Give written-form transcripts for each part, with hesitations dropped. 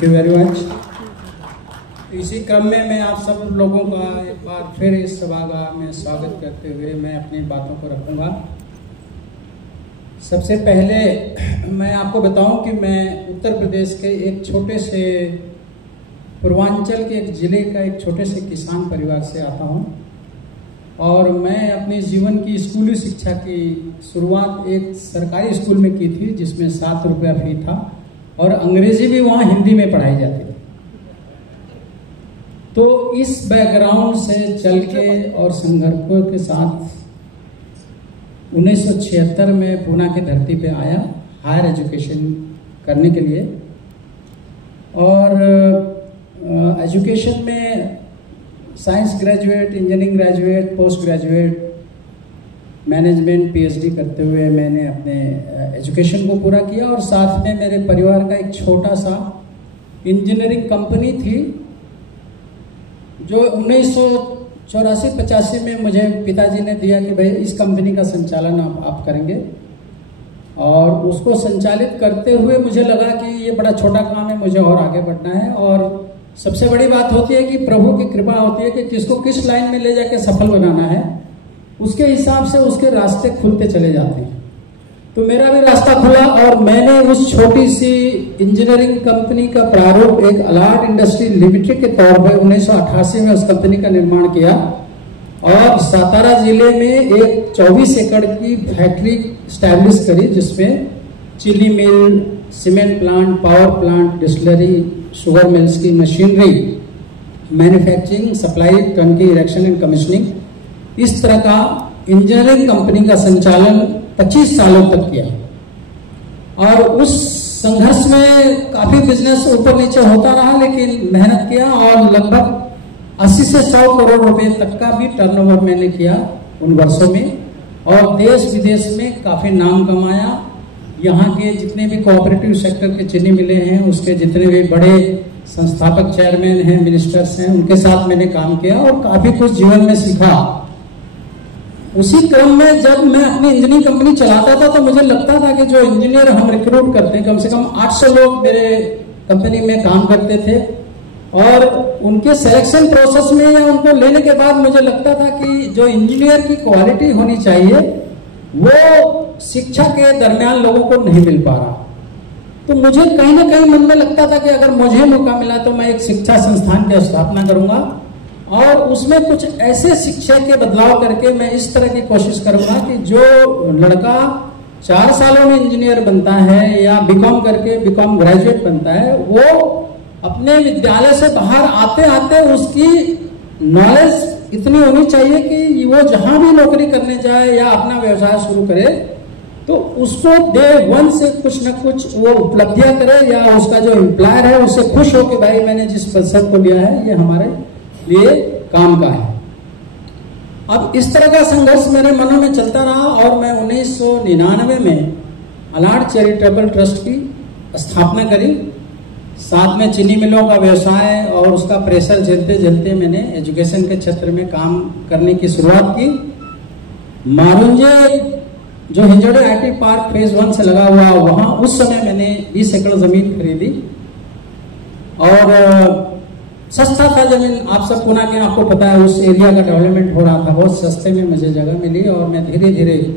Thank you very much. इसी क्रम में मैं आप सब लोगों का एक बार फिर इस सभागार में स्वागत करते हुए मैं अपनी बातों को रखूंगा। सबसे पहले मैं आपको बताऊं कि मैं उत्तर प्रदेश के एक छोटे से पूर्वांचल के एक जिले का एक छोटे से किसान परिवार से आता हूं और मैं अपने जीवन की स्कूली शिक्षा की शुरुआत एक सरकारी स्कूल में की थी जिसमें 7 रुपया फी था और अंग्रेजी भी वहाँ हिंदी में पढ़ाई जाती थी। तो इस बैकग्राउंड से चल के और संघर्षों के साथ 1976 में पूना की धरती पे आया हायर एजुकेशन करने के लिए और एजुकेशन में science graduate, engineering graduate, post graduate, management, PhD करते हुए मैंने अपने एजुकेशन को पूरा किया और साथ में मेरे परिवार का एक छोटा सा इंजीनियरिंग कंपनी थी जो 1984-85 में मुझे पिताजी ने दिया कि भाई इस कंपनी का संचालन आप करेंगे। और उसको संचालित करते हुए मुझे लगा कि ये बड़ा छोटा काम है, मुझे और आगे बढ़ना है। और सबसे बड़ी बात होती है कि प्रभु की कृपा होती है कि किसको किस लाइन में ले जाके सफल बनाना है, उसके हिसाब से उसके रास्ते खुलते चले जाते हैं। तो मेरा भी रास्ता खुला और मैंने उस छोटी सी इंजीनियरिंग कंपनी का प्रारूप एक अलार्ड इंडस्ट्री लिमिटेड के तौर पर 1988 में उस कंपनी का निर्माण किया और सातारा जिले में एक 24 एकड़ की फैक्ट्री स्टैब्लिश करी जिसमें चीनी mill, cement plant, power plant, distillery, sugar mills की machinery, manufacturing, supply, turnkey, erection and commissioning, इस तरह का इंजीनियरिंग कंपनी का संचालन 25 सालों तक किया। और उस संघर्ष में काफी बिजनेस ऊपर नीचे होता रहा, लेकिन मेहनत किया और लगभग 80 से 100 करोड़ रुपए तक का भी टर्नओवर मैंने किया उन वर्षों में और देश विदेश में काफी नाम कमाया। यहाँ के जितने भी कोऑपरेटिव सेक्टर के चीनी मिले हैं, उसके जितने भी बड़े संस्थापक चेयरमैन हैं, मिनिस्टर्स हैं, उनके साथ मैंने काम किया और काफी कुछ जीवन में सीखा। उसी क्रम में जब मैं अपनी इंजीनियरिंग कंपनी चलाता था तो मुझे लगता था कि जो इंजीनियर हम रिक्रूट करते हैं, कम से कम 800 लोग मेरे कंपनी में काम करते थे और उनके सिलेक्शन प्रोसेस में या उनको लेने के बाद मुझे लगता था कि जो इंजीनियर की क्वालिटी होनी चाहिए वो शिक्षा के दरमियान लोगों को नहीं मिल पा रहा। तो मुझे कहीं ना कहीं मन में लगता था कि अगर मुझे मौका मिला तो मैं एक शिक्षा संस्थान की स्थापना करूंगा और उसमें कुछ ऐसे शिक्षा के बदलाव करके मैं इस तरह की कोशिश करूंगा कि जो लड़का 4 सालों में इंजीनियर बनता है या बीकॉम करके बीकॉम ग्रेजुएट बनता है, वो अपने विद्यालय से बाहर आते आते उसकी नॉलेज इतनी होनी चाहिए कि वो जहां भी नौकरी करने जाए या अपना व्यवसाय शुरू करे तो उसको डे 1 से कुछ न कुछ वो उपलब्धियां करे या उसका जो एम्प्लॉयर है उससे खुश हो कि भाई मैंने जिस पद को लिया है ये हमारे लिए काम का है। अब इस तरह का संघर्ष मेरे मनों में चलता रहा और मैं 1999 में अलार्ड चैरिटेबल ट्रस्ट की स्थापना करी। साथ में चीनी मिलों का व्यवसाय और उसका प्रेशर झेलते झेलते मैंने एजुकेशन के क्षेत्र में काम करने की शुरुआत की। मारुंजे जो हिंजोड़े आईटी पार्क फेज 1 से लगा हुआ वहां उस समय मैंने 20 एकड़ जमीन खरीदी और सस्ता था जमीन। आप सब पुणे के आपको पता है उस एरिया का डेवलपमेंट हो रहा था, बहुत सस्ते में मुझे जगह मिली और मैं धीरे धीरे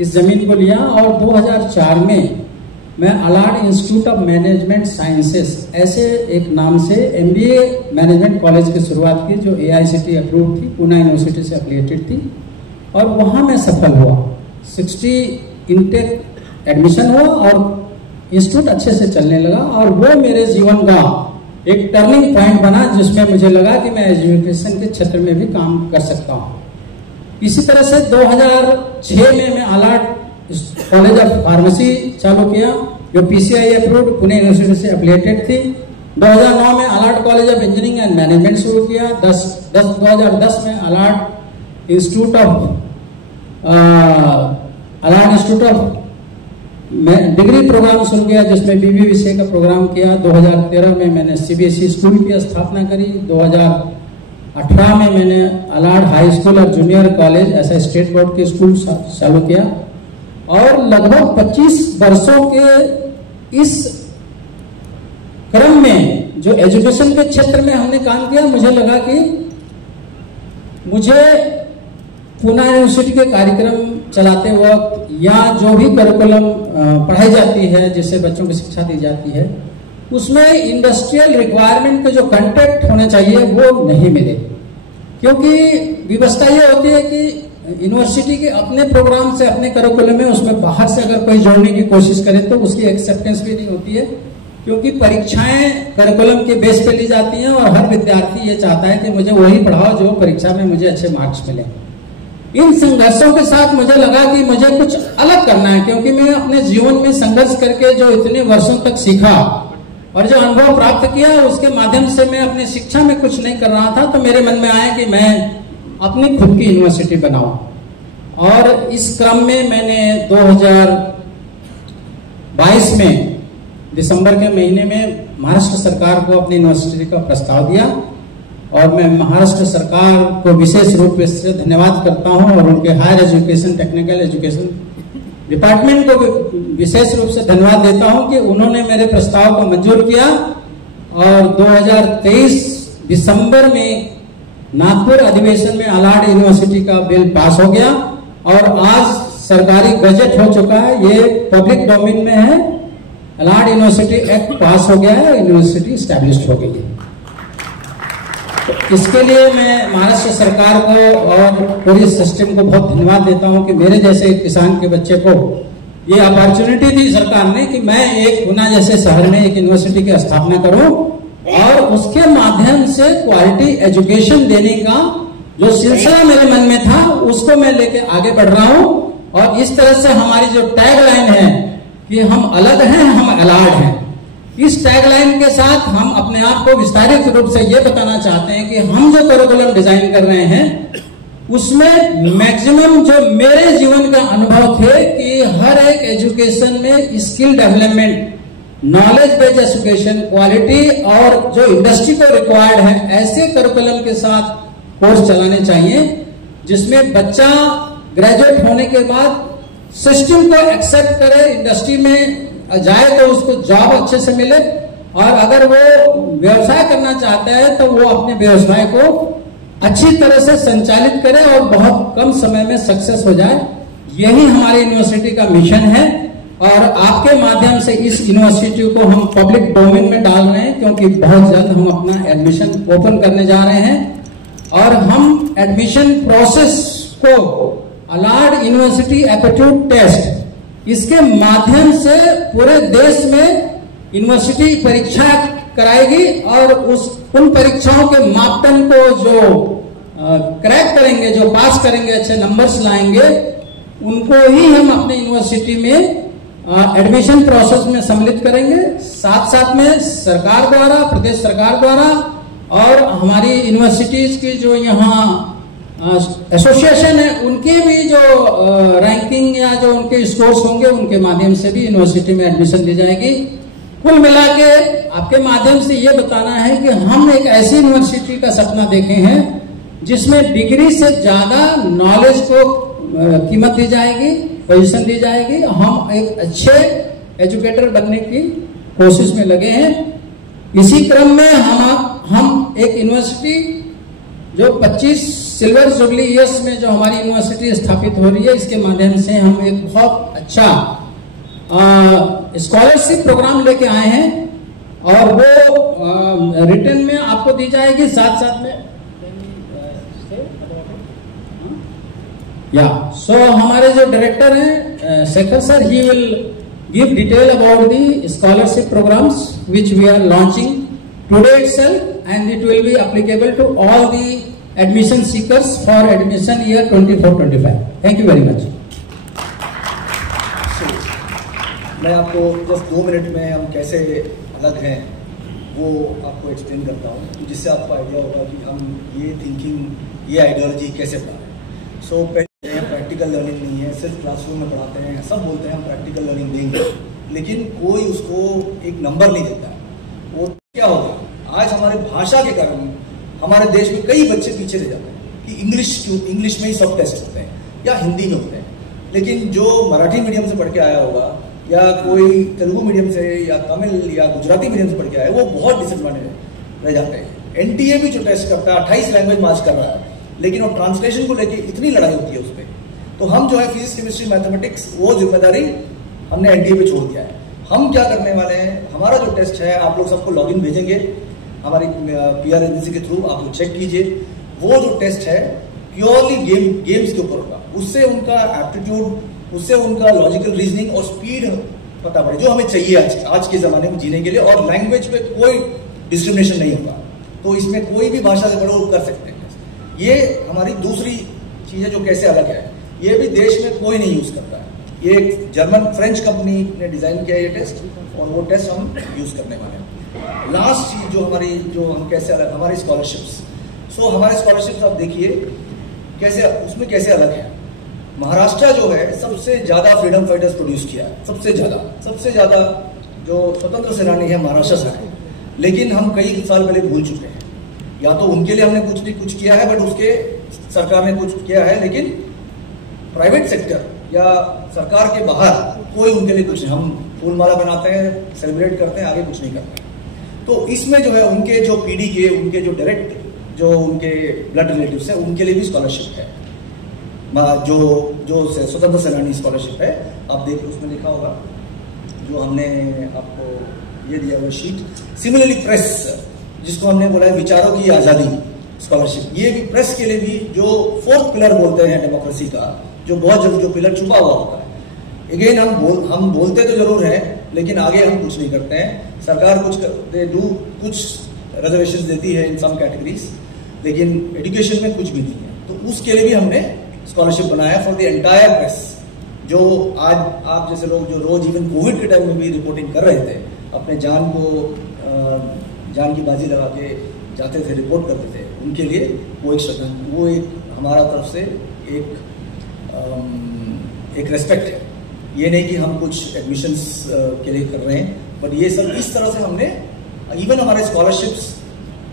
इस जमीन को लिया और 2004 में मैं अलार्ड इंस्टीट्यूट ऑफ मैनेजमेंट साइंसेस ऐसे एक नाम से MBA मैनेजमेंट कॉलेज की शुरुआत की जो AICTE अप्रूव थी, पुणे यूनिवर्सिटी से एफिलिएटेड थी और वहां मैं सफल हुआ। 60 इनटेक एडमिशन हुआ और इंस्टीट्यूट अच्छे से चलने लगा और वो मेरे जीवन का एक टर्निंग पॉइंट बना जिसमें मुझे लगा कि मैं एजुकेशन के क्षेत्र में भी काम कर सकता हूँ। इसी तरह से 2006 में मैं अलार्ड कॉलेज ऑफ फार्मेसी चालू किया जो PCI अप्रूव्ड पुणे यूनिवर्सिटी से एफिलिएटेड थी। 2009 में Alard college of engineering and management शुरू किया। 2010 में Alard institute of degree program शुरू किया जिसमें BBA विषय का प्रोग्राम किया। 2013 में मैंने CBSE स्कूल की स्थापना करी। 2018 में मैंने अलार्ड हाई स्कूल और जूनियर कॉलेज ऐसा स्टेट बोर्ड के स्कूल चालू किया और लगभग 25 वर्षों के इस क्रम में जो एजुकेशन के क्षेत्र में हमने काम किया, मुझे लगा कि मुझे पूना यूनिवर्सिटी के कार्यक्रम चलाते वक्त या जो भी करिकुलम पढ़ाई जाती है, जिससे बच्चों को शिक्षा दी जाती है, उसमें इंडस्ट्रियल रिक्वायरमेंट के जो कंटेंट होने चाहिए वो नहीं मिले। क्योंकि व्यवस्था ये होती है कि यूनिवर्सिटी के अपने प्रोग्राम से, अपने करिकुलम में, उसमें बाहर से अगर कोई जोड़ने की कोशिश करे तो उसकी एक्सेप्टेंस भी नहीं होती है, क्योंकि परीक्षाएं करिकुलम के बेस पे ली जाती हैं और हर विद्यार्थी ये चाहता है कि मुझे वही पढ़ाओ जो परीक्षा में मुझे अच्छे मार्क्स मिले। इन संघर्षों के साथ मुझे लगा कि मुझे कुछ अलग करना है, क्योंकि मैं अपने जीवन में संघर्ष करके जो इतने वर्षों तक सीखा और जो अनुभव प्राप्त किया, उसके माध्यम से मैं अपनी शिक्षा में कुछ नहीं कर रहा था। तो मेरे मन में आया कि मैं अपनी खुद की यूनिवर्सिटी बनाऊं, और इस क्रम में मैंने 2022 में दिसंबर के महीने में महाराष्ट्र सरकार को अपनी यूनिवर्सिटी का प्रस्ताव दिया, और मैं महाराष्ट्र सरकार को विशेष रूप से धन्यवाद करता हूं, और उनके higher education, technical education department को विशेष रूप से धन्यवाद देता हूं कि उन्होंने मेरे प्रस्ताव को मंजूर किया। और 2023 दिसंबर में नागपुर अधिवेशन में अलाहाबाद यूनिवर्सिटी का बिल पास हो गया, और आज सरकारी गजट हो चुका है, ये पब्लिक डोमेन में है। अलाहाबाद यूनिवर्सिटी एक्ट पास हो गया है, यूनिवर्सिटी स्टैब्लिश्ड हो गई है। इसके लिए मैं महाराष्ट्र सरकार को और पूरी सिस्टम को बहुत धन्यवाद देता हूं कि मेरे जैसे किसान के बच्चे को ये अपॉर्चुनिटी दी सरकार ने कि मैं एक पुना जैसे शहर में एक यूनिवर्सिटी की स्थापना करूं, और उसके माध्यम से क्वालिटी एजुकेशन देने का जो सिलसिला मेरे मन में था, उसको मैं लेके आगे बढ़ रहा हूं। और इस तरह से हमारी जो टैगलाइन है कि हम अलग हैं, हम अलाहाबाद हैं, इस टैगलाइन के साथ हम अपने आप को विस्तारित रूप से ये बताना चाहते हैं कि हम जो करिकुलम डिजाइन कर रहे हैं, उसमें मैक्सिमम जो मेरे जीवन का अनुभव थे कि हर एक एजुकेशन में skill development, knowledge based education, quality और जो इंडस्ट्री को रिक्वायर्ड है, ऐसे करिकुलम के साथ कोर्स चलाने चाहिए जिसमें बच्चा ग्रेजुएट होने के बाद सिस्टम को एक्सेप्ट करे, इंडस्ट्री में जाए तो उसको जॉब अच्छे से मिले, और अगर वो व्यवसाय करना चाहता है तो वो अपने व्यवसाय को अच्छी तरह से संचालित करे और बहुत कम समय में सक्सेस हो जाए। यही हमारी यूनिवर्सिटी का मिशन है, और आपके माध्यम से इस यूनिवर्सिटी को हम पब्लिक डोमेन में डाल रहे हैं, क्योंकि बहुत जल्द हम अपना एडमिशन ओपन करने जा रहे हैं। और हम एडमिशन प्रोसेस को अलाहाबाद यूनिवर्सिटी एप्टीट्यूड टेस्ट, इसके माध्यम से पूरे देश में यूनिवर्सिटी परीक्षा कराएगी, और उन परीक्षाओं के मापदंड को जो क्रैक करेंगे, जो पास करेंगे, अच्छे नंबर्स लाएंगे, उनको ही हम अपने यूनिवर्सिटी में एडमिशन प्रोसेस में सम्मिलित करेंगे। साथ साथ में सरकार द्वारा, प्रदेश सरकार द्वारा और हमारी यूनिवर्सिटीज की जो यहाँ एसोसिएशन है, उनके भी जो रैंकिंग या जो उनके स्कोर्स होंगे, उनके माध्यम से भी यूनिवर्सिटी में एडमिशन दी जाएगी। कुल मिला के आपके माध्यम से ये बताना है कि हम एक ऐसी यूनिवर्सिटी का सपना देखे हैं जिसमें डिग्री से ज्यादा नॉलेज को कीमत दी जाएगी, पोजीशन दी जाएगी। हम एक अच्छे एजुकेटर बनने की कोशिश में लगे हैं। इसी क्रम में हम एक यूनिवर्सिटी जो 25 सिल्वर जुबली ईयर्स में जो हमारी यूनिवर्सिटी स्थापित हो रही है, इसके माध्यम से हम एक बहुत अच्छा स्कॉलरशिप प्रोग्राम लेके आए हैं, और वो रिटर्न में आपको दी जाएगी। साथ साथ में हमारे जो डायरेक्टर हैं Shekhar sir, he will give detail about the scholarship programs which we are launching today itself, and it will be applicable to all the admission seekers for admission year 24-25. Thank you very much. मैं आपको just 2 minute में हम कैसे अलग हैं वो आपको explain करता हूँ, जिससे आपको आइडिया होगा कि हम ये थिंकिंग, ये आइडियोलॉजी कैसे पढ़ा रहे हैं। सो प्रैक्टिकल लर्निंग नहीं है, सिर्फ क्लासरूम में पढ़ाते हैं, सब बोलते हैं हम प्रैक्टिकल लर्निंग देंगे, लेकिन कोई उसको एक नंबर नहीं देता। वो क्या होगा, आज हमारे भाषा के कारण हमारे देश में कई बच्चे पीछे रह जाते हैं कि इंग्लिश में ही सब टेस्ट होते हैं या हिंदी में होते हैं, लेकिन जो मराठी मीडियम से पढ़ के आया होगा या कोई तेलुगु मीडियम से या तमिल या गुजराती मीडियम से पढ़ के आए, वो बहुत डिसएडवांटेज रह जाते हैं। एनटीए भी जो टेस्ट करता है 28 लैंग्वेज मार्च कर रहा है, लेकिन वो ट्रांसलेशन को लेके इतनी लड़ाई होती है उस पर। तो हम जो है फिजिक्स, केमिस्ट्री, मैथमेटिक्स, वो जिम्मेदारी हमने एनटीए पे छोड़ दिया है। हम क्या करने वाले हैं, हमारा जो टेस्ट है, आप लोग सबको लॉगिन भेजेंगे हमारी पीआर एजेंसी के थ्रू, आप लोग चेक कीजिए। वो जो टेस्ट है प्योरली गेम्स के ऊपर होगा, उससे उनका एप्टीट्यूड, उससे उनका लॉजिकल रीजनिंग और स्पीड पता पड़े, जो हमें चाहिए आज के ज़माने में जीने के लिए। और लैंग्वेज पे कोई डिस्क्रिमिनेशन नहीं होगा, तो इसमें कोई भी भाषा से पढ़ो कर सकते हैं। ये हमारी दूसरी चीज़ है जो कैसे अलग है, ये भी देश में कोई नहीं यूज़ करता है। ये एक जर्मन फ्रेंच कंपनी ने डिज़ाइन किया ये टेस्ट, और वो टेस्ट हम यूज़ करने वाले हैं। लास्ट चीज़ जो हम कैसे अलग, हमारी स्कॉलरशिप्स। हमारे स्कॉलरशिप्स आप देखिए कैसे, उसमें कैसे अलग है। महाराष्ट्र जो है सबसे ज़्यादा फ्रीडम फाइटर्स प्रोड्यूस किया है, सबसे ज़्यादा जो स्वतंत्र सेनानी है महाराष्ट्र से है। लेकिन हम कई साल पहले भूल चुके हैं, या तो उनके लिए हमने कुछ किया है, बट उसके सरकार ने कुछ किया है, लेकिन प्राइवेट सेक्टर या सरकार के बाहर कोई उनके लिए कुछ नहीं। हम फूलमाला बनाते हैं, सेलिब्रेट करते हैं, आगे कुछ नहीं करते। तो इसमें जो है उनके जो पीढ़ी के, उनके जो डायरेक्ट जो उनके ब्लड रिलेटिव्स हैं, उनके लिए भी स्कॉलरशिप है, जो स्वतंत्र सेनानी स्कॉलरशिप है। आप देखिए उसमें लिखा होगा, जो हमने आपको ये दिया हुआ शीट। सिमिलरली प्रेस, जिसको हमने बोला है विचारों की आज़ादी स्कॉलरशिप, ये भी प्रेस के लिए भी, जो 4th पिलर बोलते हैं डेमोक्रेसी का, जो बहुत जल्द जो पिलर छुपा हुआ होता है। अगेन हम बोलते तो जरूर हैं, लेकिन आगे हम कुछ नहीं करते हैं। सरकार कुछ रिजर्वेशन देती है इन सम कैटेगरीज, लेकिन एजुकेशन में कुछ भी नहीं है। तो उसके लिए भी हमने स्कॉलरशिप बनाया फॉर द एंटायर प्रेस। जो आज आप जैसे लोग जो रोज इवन कोविड के टाइम में भी रिपोर्टिंग कर रहे थे, अपने जान की बाजी लगा के जाते थे, रिपोर्ट करते थे, उनके लिए वो एक हमारा तरफ से एक रेस्पेक्ट है। ये नहीं कि हम कुछ एडमिशंस के लिए कर रहे हैं, बट ये सब इस तरह से हमने, इवन हमारे स्कॉलरशिप्स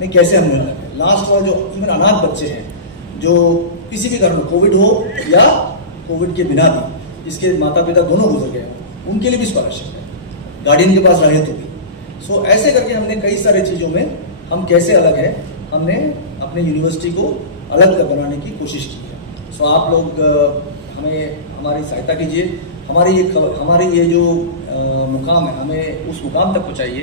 में कैसे हमने लास्ट वाला जो इवन अनाथ बच्चे हैं, जो किसी भी कारण कोविड हो या कोविड के बिना भी, जिसके माता पिता दोनों गुजर गए, उनके लिए भी स्कॉलरशिप है, गार्डियन के पास रहे तो भी। ऐसे करके हमने कई सारे चीज़ों में हम कैसे अलग है, हमने अपने यूनिवर्सिटी को अलग बनाने की कोशिश की है। आप लोग हमारी सहायता कीजिए, हमारी ये जो मुकाम है, हमें उस मुकाम तक पहुँचाइए।